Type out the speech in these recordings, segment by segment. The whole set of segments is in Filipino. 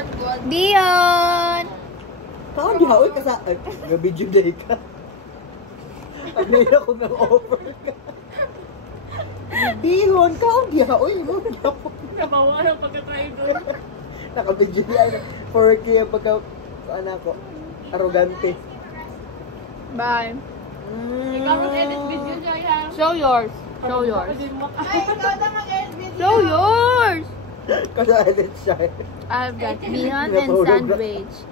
Mark God. Dion! Saan di haoy ka sa... Ay, nag-video day ka. Ano ako ng offer ka. Bihon, saan di haoy mo? Kabawa ng pagka-try doon. Naka-video day. 4K ang pagka... Ano ako? Arrogante. Bye. Ikaw mag-edit video niya yan. Show yours. Show yours. Ay, ikaw na mag-edit video. Show yours! Kasi edit siya. I've got bihon and sandwich.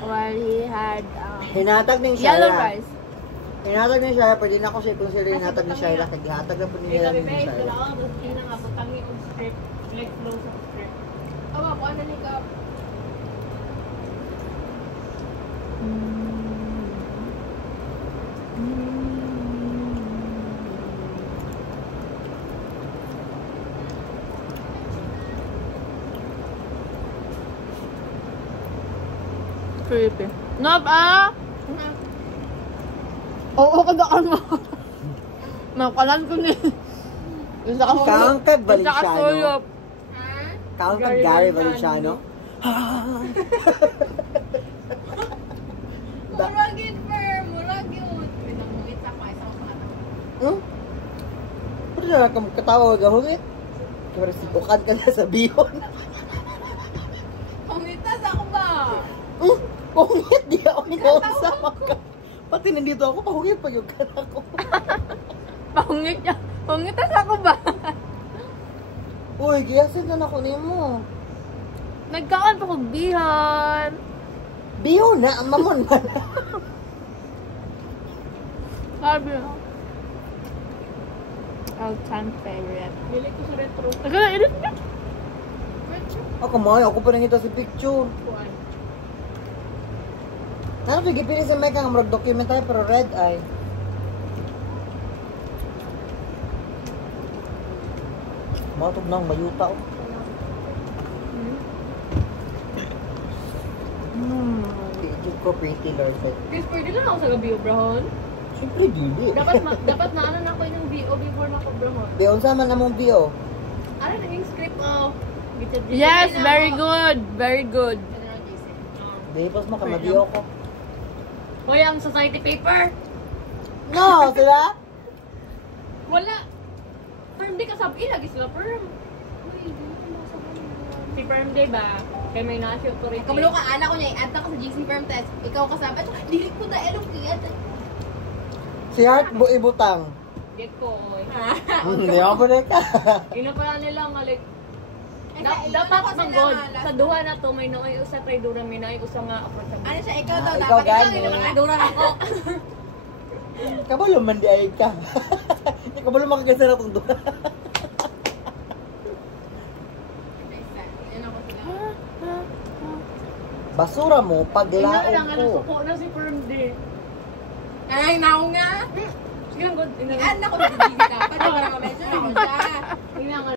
While he had Hinatag ng yellow Shaira. rice. Hinatag ng Shaira, pwede na ako siya kung sila hinatag ng Shaira. Kaghihatag na po nila ng Shaira. nga butangi og script, like flow sa script. Awa ko ano ni ka. Creepy. Nop ah! Oo, kadaan mo. Makalan ko ni. Gusto ka Kangkag Valenciano. Gusto ka suyop. Kangkag Gary Valenciano. Muragin firm, muragin. Pinamungit sa pa isang sana. Pwede na kang katawag gahungit. Kaya sibukan ka na sa bihon. Pangitas ako ba? Pahungit, di ako nikausap ka. Pati nandito ako, pahungit pa yung kana ko. Pahungit niya. Pangitas ako ba? Uy, giyasin na ako nimo. Nagkaan pa kong bihon. Bihon na, mamon man. Sabi na. All-time favorite. Bili ko sa retro. Tagal na, init niya. Ako mo, ako pa rin ito si picture. Kuan. Ano ito, gipili sa may kang document tayo, pero red eye. Matog na ang mayuta ko. Hindi ko pretty Lord. Chris, pwede lang ako sa gabi, Obrahon. Siyempre, dili. Dapat na ano na ako yung BO before na ko, Obrahon. Beyon sama na mong bio. Ano naging script, oh. Yes, very good. Very good. Dili pas mo ka mabio ko. Hoy, ang society paper. No, sila? Wala. Firm day kasabi, lagi sila firm. Si firm day ba? Kaya may nasi authority. Kamalo ka, anak ko niya, i-add na ka sa GC firm test. Ikaw kasama, ito, dilik ko na, elong kiyat. Si Heart ibutang. Get ko, oy. Hindi ako pa rin ka. Ino pala nila, malik. Dapat manggod. Sa duha na to, may noy usa try dura, may noy usa nga approach. Ano siya, ikaw daw, ikaw dapat ikaw, gano'n. hindi naman dura ako. Kabalo man di ay ka. Hindi kabalo makagasa na itong doon. Basura mo, paglaong Ina lang, ko. suko na si firm day. Ay, nao nga. Sige, good. I-add na ko sa GC dapat, para ma-mention ako siya. Ina nga,